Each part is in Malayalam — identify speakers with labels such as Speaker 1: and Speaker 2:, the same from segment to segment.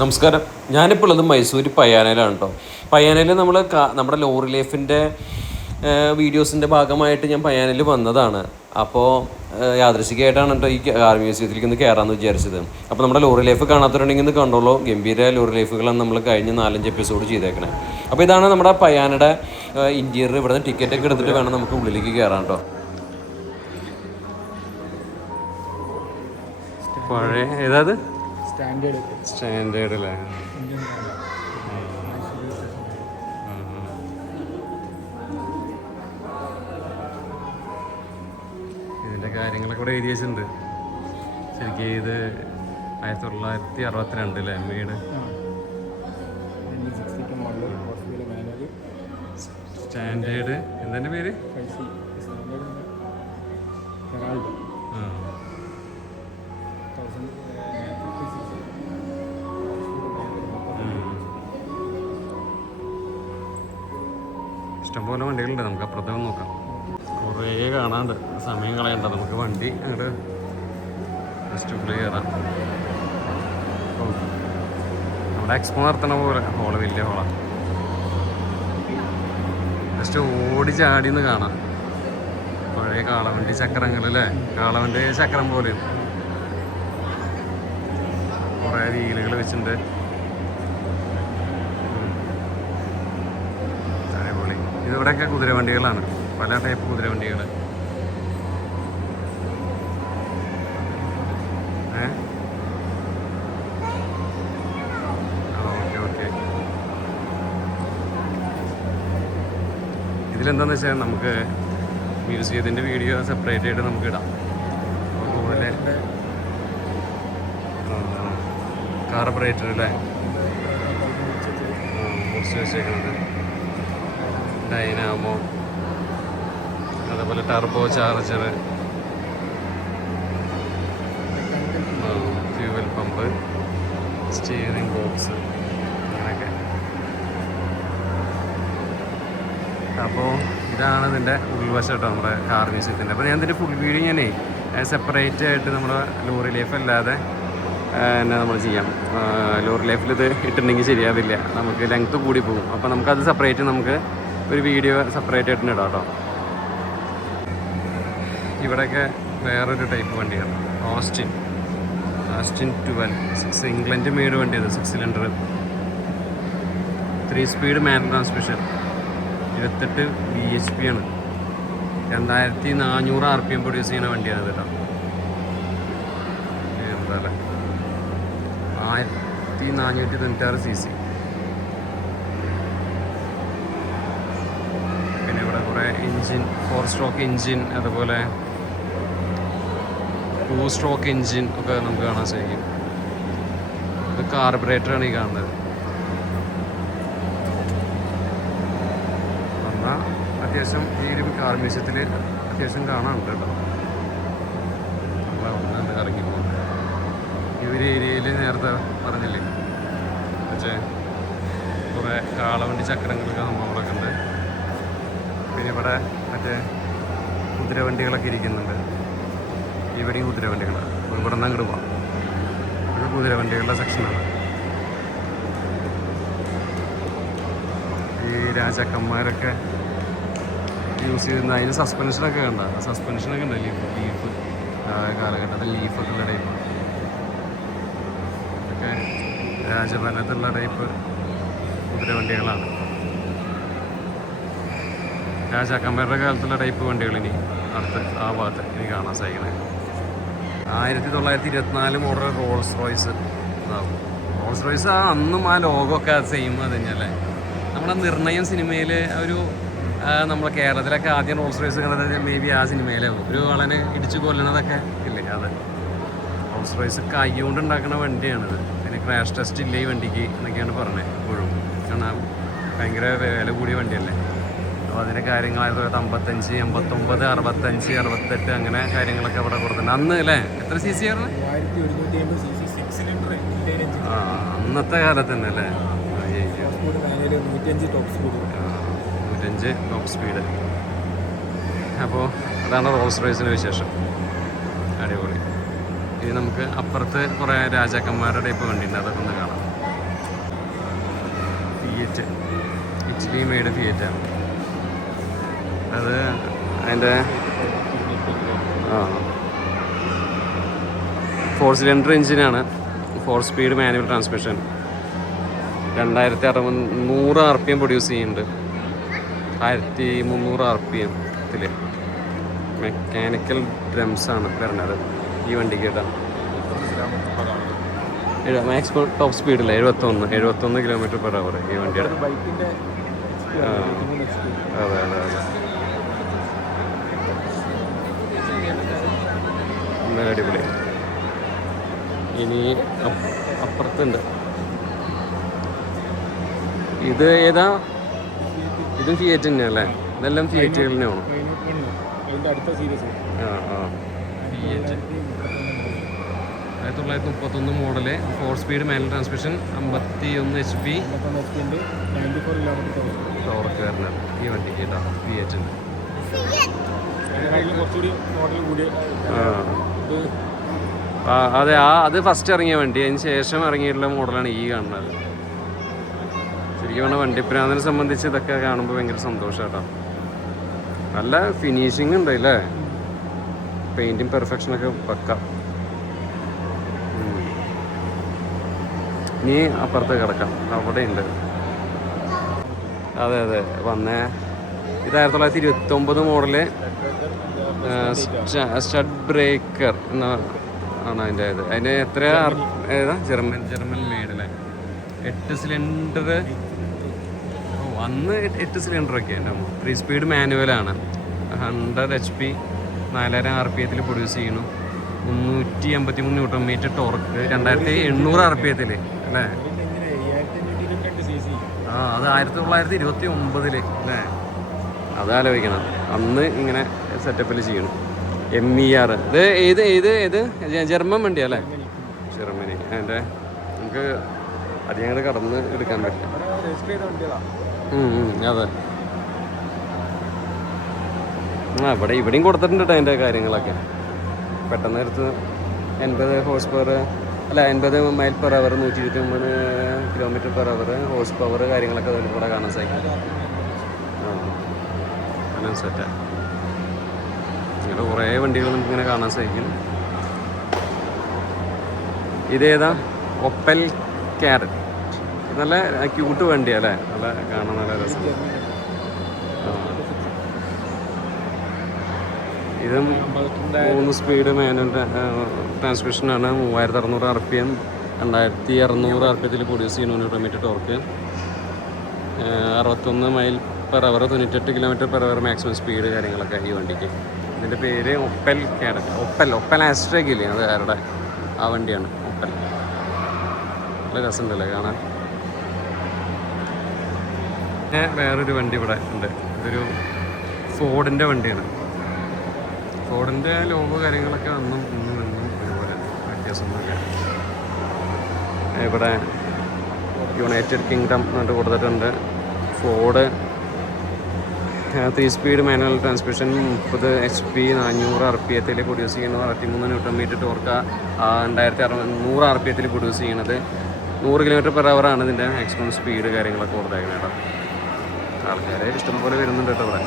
Speaker 1: നമസ്കാരം. ഞാനിപ്പോൾ ഉള്ളത് മൈസൂർ പയ്യാനയിലാണ് കേട്ടോ പയ്യാനയിൽ നമ്മൾ നമ്മുടെ ലോറി ലൈഫിന്റെ വീഡിയോസിന്റെ ഭാഗമായിട്ട് ഞാൻ പയ്യാനയിൽ വന്നതാണ്. അപ്പോൾ യാദൃശികമായിട്ടാണ് കേട്ടോ ഈ ആർമി മ്യൂസിയത്തിലേക്ക് ഒന്ന് കയറാമെന്ന് വിചാരിച്ചത്. അപ്പോൾ നമ്മുടെ ലോറി ലൈഫ് കാണാത്തവരുണ്ടെങ്കിൽ ഒന്ന് കണ്ടോളൂ. ഗംഭീര ലോറി ലൈഫുകളാണ് നമ്മൾ കഴിഞ്ഞ നാലഞ്ച് എപ്പിസോഡ് ചെയ്തേക്കണേ. അപ്പോൾ ഇതാണ് നമ്മുടെ പയ്യാനയുടെ ഇന്റീരിയർ ഇവിടുന്ന് ടിക്കറ്റൊക്കെ എടുത്തിട്ട് വേണം നമുക്ക് ഉള്ളിലേക്ക് കയറാം കേട്ടോ പഴയ ഏതാത്
Speaker 2: സ്റ്റാൻഡേർഡ്.
Speaker 1: സ്റ്റാൻഡേർഡ് അല്ലേ? ഇതിന്റെ കാര്യങ്ങളൊക്കെ ഇവിടെ എഴുതി വെച്ചിട്ടുണ്ട്. ശരിക്കും ഇത് ആയിരത്തി തൊള്ളായിരത്തി വീട്
Speaker 2: മോഡൽ ഹോസ്പിറ്റൽ മാനുവൽ
Speaker 1: സ്റ്റാൻഡേർഡ്. എന്താ പേര്? ഇഷ്ടംപോലെ വണ്ടികളുണ്ട്. നമുക്ക് അപ്പുറത്തെ നോക്കാം. കുറേ കാണാണ്ട് സമയം കളയണ്ട. നമുക്ക് വണ്ടി അങ്ങോട്ട് ജസ്റ്റ് കയറാം ഓ. നമ്മുടെ എക്സ്പോ നടത്തണ പോലെ. ഹോൾ വലിയ ഹോളാണ് ജസ്റ്റ് ഓടി ചാടി എന്ന് കാണാം. പഴയ കാളവണ്ടി ചക്രങ്ങൾ അല്ലേ? കാളവണ്ടി ചക്രം പോലെയും. കുറേ വീലുകൾ വെച്ചിട്ടുണ്ട്. അടിപൊളി ഇതിവിടെയൊക്കെ കുതിരവണ്ടികളാണ്. പല ടൈപ്പ് കുതിരവണ്ടികൾ ഇതിലെന്താന്ന് വെച്ചാൽ നമുക്ക് മ്യൂസിയത്തിന്റെ വീഡിയോ സെപ്പറേറ്റ് ആയിട്ട് നമുക്ക് ഇടാം. കൂടുതൽ കാർബറേറ്റർ അല്ലേ മുറിച്ച് ഡൈനാമോ അതേപോലെ turbo charger fuel pump steering box അങ്ങനെയൊക്കെ. അപ്പോൾ ഇതാണ് ഇതിന്റെ ഉൾവശം കേട്ടോ നമ്മുടെ കാർ മ്യൂസിയത്തിന്റെ അപ്പോൾ ഞാൻ ഇതിന്റെ ഫുൾ വീഡിയോ ഞാനേ സെപ്പറേറ്റ് ആയിട്ട് നമ്മുടെ ലോറി ലൈഫ് അല്ലാതെ തന്നെ നമ്മൾ ചെയ്യാം. ലോറി ലൈഫിൽ ഇത് ഇട്ടിട്ടുണ്ടെങ്കിൽ ശരിയാവില്ല. നമുക്ക് ലെങ്ത്ത് കൂടി പോകും. അപ്പോൾ നമുക്കത് സെപ്പറേറ്റ് നമുക്ക് ഒരു വീഡിയോ സെപ്പറേറ്റ് ആയിട്ട് ഇടാം കേട്ടോ ഇവിടെയൊക്കെ വേറൊരു ടൈപ്പ് വണ്ടിയാണ്. Austin Austin twelve six England made വണ്ടിയത് six cylinder three speed manual transmission ഇരുപത്തെട്ട് ബി എച്ച് പി ആണ്. രണ്ടായിരത്തി നാനൂറ് ആർ പി എം പ്രൊഡ്യൂസ് ചെയ്യുന്ന വണ്ടിയാണ് കേട്ടോ എന്താ ആയിരത്തി നാനൂറ്റി തൊണ്ണൂറ്റാറ് C C engine four stroke engine അതുപോലെ ടു സ്ട്രോക്ക് എൻജിൻ ഒക്കെ നമുക്ക് കാണാൻ സാധിക്കും. ഇത് കാർബറേറ്ററാണ് ഈ കാണുന്നത്. എന്നാൽ അത്യാവശ്യം ഈ ഒരു കാർ മ്യൂസിയത്തിൽ അത്യാവശ്യം കാണാനുണ്ട് കേട്ടോ. നമ്മൾ അവിടെ നിന്ന് ഇറങ്ങി പോകുന്നത് ഈ ഒരു ഏരിയയിൽ നേരത്തെ പറഞ്ഞില്ലേ? പക്ഷേ കുറേ കാളവണ്ടി സംഭവങ്ങളൊക്കെ ഉണ്ട് പിന്നെ ഇവിടെ മറ്റേ കുതിരവണ്ടികളൊക്കെ ഇരിക്കുന്നുണ്ട്. ഇവിടെയും കുതിരവണ്ടികൾ ഇവിടെ നിന്ന് അങ്ങോട്ട് പോവാം. ഇത് കുതിരവണ്ടികളുടെ സെക്ഷനാണ്. ഈ രാജാക്കന്മാരൊക്കെ യൂസ് ചെയ്യുന്ന അതിന് സസ്പെൻഷനൊക്കെ കണ്ട? സസ്പെൻഷനൊക്കെ ഉണ്ട്? ലീഫ് ലീഫ് കാലഘട്ടത്തിൽ ലീഫൊക്കെ ഉള്ള ടൈപ്പ് ഒക്കെ രാജഭരണത്തിലുള്ള ടൈപ്പ് കുതിരവണ്ടികളാണ്. രാജാക്കന്മാരുടെ കാലത്തുള്ള ടൈപ്പ് വണ്ടികൾ ഇനി അടുത്ത് ആ ഭാഗത്ത് ഇനി കാണാൻ സാധിക്കണേ. ആയിരത്തി തൊള്ളായിരത്തി ഇരുപത്തിനാല് മോഡൽ റോൾസ് റോയ്സ് ഇതാവും. റോൾസ് റോയ്സ് ആ അന്നും ആ ലോഗൊക്കെ സെയിം അത് തന്നെയല്ലേ നമ്മുടെ നിർണയം സിനിമയിൽ ഒരു നമ്മുടെ കേരളത്തിലൊക്കെ ആദ്യം റോൾസ് റോയ്സ് കണ്ടത് മേ ബി ആ സിനിമയിലെ ഒരു വളനെ ഇടിച്ചു കൊല്ലണതൊക്കെ ഇല്ലേ? അത് റോൾസ് റോയ്സ് കൈ കൊണ്ട് ഉണ്ടാക്കുന്ന വണ്ടിയാണിത്. അതിന് ക്രാഷ് ടെസ്റ്റ് ഇല്ല ഈ വണ്ടിക്ക് എന്നൊക്കെയാണ് പറഞ്ഞത് എപ്പോഴും കാരണം ഭയങ്കര വില കൂടിയ വണ്ടിയല്ലേ? അപ്പോൾ അതിന്റെ കാര്യങ്ങൾ ആയിരത്തി തൊള്ളായിരത്തി അമ്പത്തഞ്ച് എൺപത്തൊമ്പത് അറുപത്തഞ്ച് അറുപത്തെട്ട് അങ്ങനെ കാര്യങ്ങളൊക്കെ ഇവിടെ കൊടുത്തിട്ടുണ്ട്. അന്ന് അല്ലേ? എത്ര സി സി ആയിരുന്നു? ആ അന്നത്തെ കാലത്ത് തന്നെ അല്ലേ?
Speaker 2: നൂറ്റഞ്ച് ടോപ്പ് സ്പീഡ്
Speaker 1: അപ്പോൾ അതാണ് റോസ് റോയ്സിന്റെ വിശേഷം. അടിപൊളി. ഇനി നമുക്ക് അപ്പുറത്ത് കുറേ രാജാക്കന്മാരുടെ ഇപ്പോൾ വണ്ടിയുണ്ട്. അതൊക്കെ ഒന്ന് കാണാം. ഫിയറ്റ് ഇറ്റലി മെയ്ഡ് ഫിയറ്റാണ് അത് അതിന്റെ ആ. ഫോർ സിലിണ്ടർ എഞ്ചിനാണ് ഫോർ സ്പീഡ് മാനുവൽ ട്രാൻസ്മിഷൻ രണ്ടായിരത്തി അറുപത് നൂറ് ആർ പി എം പ്രൊഡ്യൂസ് ചെയ്യുന്നുണ്ട്. ആയിരത്തി മുന്നൂറ് ആർ പി എത്തിൽ മെക്കാനിക്കൽ ഡ്രംസ് ആണ് വരുന്നത് ഈ വണ്ടിക്ക് കേട്ടോ. മാക്സിമം ടോപ്പ് സ്പീഡില്ല എഴുപത്തൊന്ന് എഴുപത്തൊന്ന് കിലോമീറ്റർ പെർ അവർ ഈ വണ്ടിയുടെ. അതെ അതെ അതെ. നല്ല അടിപൊളി. ഇനി അപ്പ്- അപ്പുറത്തുണ്ട്. ഇത് ഏതാ? ഇതും തിയേറ്റർ തന്നെയല്ലേ ഇതെല്ലാം തിയേറ്ററുകൾ തന്നെയാണോ ആ ആ. ആയിരത്തി തൊള്ളായിരത്തി മുപ്പത്തൊന്ന് model four speed manual transmission അമ്പത്തി ഒന്ന് എച്ച് പി ടോർക്ക് വരുന്നത് ഈ വണ്ടി കേട്ടോ
Speaker 2: കൂടിയ
Speaker 1: ആ, അതെ ആ അത് ഫസ്റ്റ് ഇറങ്ങിയ വണ്ടി. അതിന് ശേഷം ഇറങ്ങിയിട്ടുള്ള മോഡലാണ് ഈ കാണുന്നത്. ശരിക്കും പറഞ്ഞാൽ വണ്ടിപ്രാന്തനെ സംബന്ധിച്ച് ഇതൊക്കെ കാണുമ്പോൾ ഭയങ്കര സന്തോഷം കേട്ടോ. നല്ല ഫിനിഷിംഗ് ഉണ്ട് അല്ലേ? പെയിന്റിങ് പെർഫെക്ഷനൊക്കെ പക്ക. ഇനി അപ്പുറത്ത് കിടക്കാം. അവിടെ ഉണ്ട്. അതെ അതെ. വന്നേ. ഇത് ആയിരത്തി തൊള്ളായിരത്തി ഇരുപത്തി ഒമ്പത് മോഡൽ സ്റ്റഡ് ബ്രേക്കർ എന്ന ആണ് അതിന്റെ ഇത്. അതിന് എത്ര ഏതാ? ജർമ്മൻ ജർമ്മൻ മേഡല്ലേ എട്ട് സിലിണ്ടർ വന്ന് അന്ന് എട്ട് സിലിണ്ടർ ഒക്കെ എന്റെ ത്രീ സ്പീഡ് മാനുവലാണ് ഹൺഡ്രഡ് എച്ച് പി നാലായിരം ആർ പി എത്തിൽ പ്രൊഡ്യൂസ് ചെയ്യുന്നു. മുന്നൂറ്റി അമ്പത്തി മൂന്ന് ന്യൂട്ടൺ മീറ്റർ ടോർക്ക് രണ്ടായിരത്തി എണ്ണൂറ് ആർ പി എത്തിൽ അല്ലേ? ആ അത് ആയിരത്തി തൊള്ളായിരത്തി ഇരുപത്തി ഒമ്പതിൽ അല്ലേ? അത് ആലോചിക്കണം അന്ന് ഇങ്ങനെ സെറ്റപ്പിൽ ചെയ്യണം. എം ഇ ആർ ഇത് ഏത് ഏത് ഏത് ജർമ്മൻ വണ്ടി അല്ലേ? ജർമ്മനി. അതിന്റെ നമുക്ക് അധികം കടന്ന് എടുക്കാൻ പറ്റില്ല. അതെ. ആ ഇവിടെ ഇവിടെയും കൊടുത്തിട്ടുണ്ട് അതിന്റെ കാര്യങ്ങളൊക്കെ. പെട്ടെന്ന് എടുത്ത് എൺപത് ഹോഴ്സ് പവർ അല്ല എൺപത് മൈൽ പെർ അവർ നൂറ്റി ഇരുപത്തി ഒമ്പത് kilometre per hour horse power കാര്യങ്ങളൊക്കെ കൂടെ കാണാൻ സാധിക്കും. ആ. എല്ലാം സെറ്റാ ഇങ്ങനെ കുറേ വണ്ടികൾ നമുക്ക് ഇങ്ങനെ കാണാൻ സാധിക്കും. ഇതേതാ? ഒപ്പൽ ക്യാരറ്റ് നല്ല ക്യൂട്ട് വണ്ടിയാ അല്ലേ? നല്ല കാണാൻ നല്ല രസം. ഇതും മൂന്ന് സ്പീഡ് മാനുവൽ ട്രാൻസ്മിഷനാണ് മൂവായിരത്തി അറുന്നൂറ് ആർ പി എം രണ്ടായിരത്തി അറുന്നൂറ് ആർ പി എത്തിൽ പ്രൊഡ്യൂസ് ചെയ്യുന്ന ന്യൂട്ടോമീറ്റർ ടോർക്ക് അറുപത്തൊന്ന് മൈൽ പെർ അവർ തൊണ്ണൂറ്റെട്ട് kilometre per hour maximum speed കാര്യങ്ങളൊക്കെ ഈ വണ്ടിക്ക്. ഇതിന്റെ പേര് ഒപ്പൽ ക്യാരറ്റ് ഒപ്പൽ ഒപ്പൽ ആസ്ട്രേക്ക് ഇല്ലേ? അത് ആരുടെ? ആ വണ്ടിയാണ് ഒപ്പൽ നല്ല രസമുണ്ടല്ലേ കാണാൻ? പിന്നെ വേറൊരു വണ്ടി ഇവിടെ ഉണ്ട്. ഇതൊരു ഫോർഡിന്റെ വണ്ടിയാണ്. ഫോർഡിന്റെ ലോഗോ കാര്യങ്ങളൊക്കെ അന്നും ഇന്നും ഇന്നും ഒരുപോലെ വ്യത്യാസമൊന്നുമില്ല ഇവിടെ യുണൈറ്റഡ് കിങ്ഡം എന്നിട്ട് കൊടുത്തിട്ടുണ്ട്. Ford three speed manual transmission മുപ്പത് എച്ച് പി നാനൂറ് ആർ പി എത്തിൽ പ്രൊഡ്യൂസ് ചെയ്യുന്നത് അറുപത്തിമൂന്ന് ന്യൂട്ടൺ മീറ്റർ ടോർക്ക രണ്ടായിരത്തി അറുപത് നൂറ് ആർ പി എത്തിൽ പ്രൊഡ്യൂസ് ചെയ്യുന്നത്. നൂറ് കിലോമീറ്റർ പെർ അവർ ആണ് ഇതിന്റെ മാക്സിമം സ്പീഡ് കാര്യങ്ങളൊക്കെ കൊടുത്തേക്കുന്നത് കേട്ടോ ആൾക്കാരെ ഇഷ്ടംപോലെ വരുന്നുണ്ട് കേട്ടോ ഇവിടെ.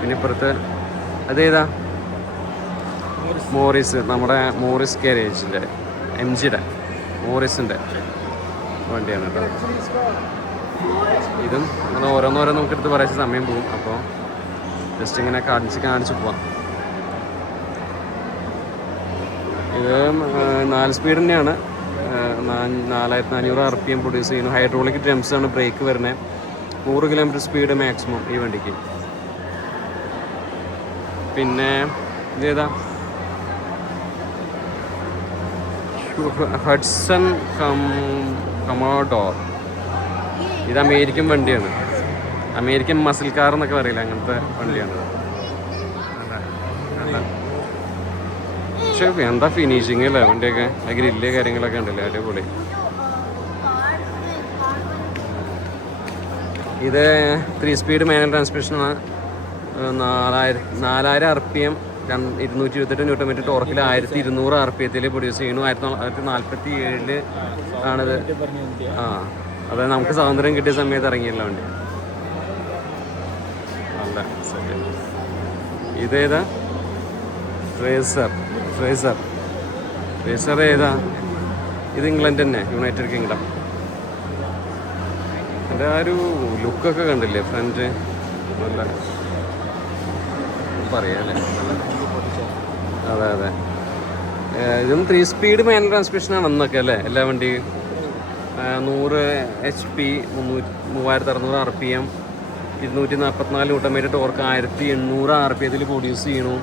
Speaker 1: പിന്നെ ഇപ്പുറത്ത് അതേതാ? മോറിസ് നമ്മുടെ മോറിസ് ഗാരേജിന്റെ എം ജിയുടെ മോറിസിന്റെ വണ്ടിയാണ് കേട്ടോ ഇതും അങ്ങനെ ഓരോന്നോരോന്ന് നമുക്ക് എടുത്ത് പറയാൻ സമയം പോകും. അപ്പോൾ ജസ്റ്റ് ഇങ്ങനെ കാണിച്ച് കാണിച്ച് പോവാം. ഇത് നാല് സ്പീഡ് തന്നെയാണ്. നാലായിരത്തി നാനൂറ് ആർ പി എം പ്രൊഡ്യൂസ് ചെയ്യുന്നു. ഹൈഡ്രോളിക് ഡ്രംസ് ആണ് ബ്രേക്ക് വരുന്നത് നൂറ് കിലോമീറ്റർ സ്പീഡ് മാക്സിമം ഈ വണ്ടിക്ക്. പിന്നെ ഇതേതാ ഹഡ്സൺ കം കമോഡോർ ഇത് അമേരിക്കൻ വണ്ടിയാണ്. അമേരിക്കൻ മസിൽ കാർ എന്നൊക്കെ പറയില്ല അങ്ങനത്തെ വണ്ടിയാണ്. പക്ഷെ എന്താ ഫിനിഷിങ് അല്ലേ? വണ്ടിയൊക്കെ ആ ഗ്രില്ല് കാര്യങ്ങളൊക്കെ ഉണ്ടല്ലേ? അടിപൊളി. ഇത് ത്രീ സ്പീഡ് മാനുവൽ ട്രാൻസ്മിഷനാണ് നാലായിരം നാലായിരം ആർ പി എം ഇരുന്നൂറ്റി ഇരുപത്തെട്ട് ന്യൂട്ടൺ മീറ്റർ ടോർക്കിൽ ആയിരത്തി ഇരുന്നൂറ് ആർ പി എത്തിൽ പ്രൊഡ്യൂസ് ചെയ്യുന്നു. ആയിരത്തി തൊള്ളായിരത്തി നാൽപ്പത്തി ഏഴിൽ ആണിത്. ആ. അതായത് നമുക്ക് സ്വാതന്ത്ര്യം കിട്ടിയ സമയത്ത് ഇറങ്ങിയല്ലോ വണ്ടി അല്ല സെറ്റ് ഇതേതാ? ഫ്രേസർ ഫ്രേസർ ഫ്രേസർ ഏതാ? ഇത് ഇംഗ്ലണ്ട് തന്നെ യുണൈറ്റഡ് കിങ്ഡം എന്റെ ആ ഒരു ലുക്കൊക്കെ കണ്ടില്ലേ ഫ്രണ്ട് നല്ല പറയാല്ലേ അതെ അതെ. ഇതും ത്രീ സ്പീഡ് മാനുവൽ ട്രാൻസ്മിഷനാണ് അന്നൊക്കെ അല്ലേ? എല്ലാ വണ്ടിയും? നൂറ് എച്ച് പി മുന്നൂറ്റി മൂവായിരത്തി അറുന്നൂറ് ആർ പി എം ഇരുന്നൂറ്റി നാൽപ്പത്തിനാല് ഓട്ടോമാറ്റിക് ടോർക്ക് ആയിരത്തി എണ്ണൂറ് ആർ പി എത്തിൽ പ്രൊഡ്യൂസ് ചെയ്യണു.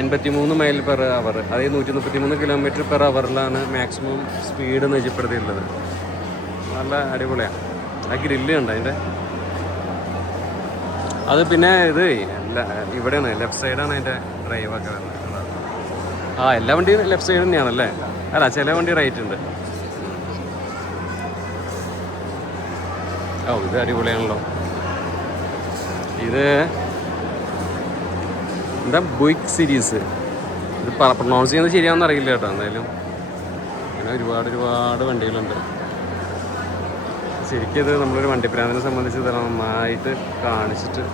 Speaker 1: എൺപത്തി മൂന്ന് മൈൽ പെർ അവർ അതായത് നൂറ്റി മുപ്പത്തി മൂന്ന് കിലോമീറ്റർ പെർ അവറിലാണ് മാക്സിമം സ്പീഡ് നിജപ്പെടുത്തിയിട്ടുള്ളത്. നല്ല അടിപൊളിയാണ് ആ ഗ്രില്ല് ഉണ്ട് അതിന്റെ അത് പിന്നെ ഇത് ഇവിടെയാണ് ലെഫ്റ്റ് സൈഡാണ് അതിന്റെ ഡ്രൈവൊക്കെ വരുന്നത്. ആ എല്ലാ വണ്ടിയും ലെഫ്റ്റ് സൈഡ് തന്നെയാണല്ലേ? അല്ല ചില വണ്ടി റൈറ്റ് ഉണ്ട്. ഓ ഇത് അടിപൊളിയാണല്ലോ. ഇത് എന്താ ബുയിക് സീരീസ്? ഇത് പ്രൊണൗൺസ് ചെയ്യുന്നത് ശരിയാണെന്ന് അറിയില്ല കേട്ടോ എന്തായാലും. അങ്ങനെ ഒരുപാട് ഒരുപാട് വണ്ടികളുണ്ട്. ശരിക്കും ഇത് നമ്മളൊരു വണ്ടിപ്രാന്തിനെ സംബന്ധിച്ച് ഇത് നന്നായിട്ട് കാണിച്ചിട്ട്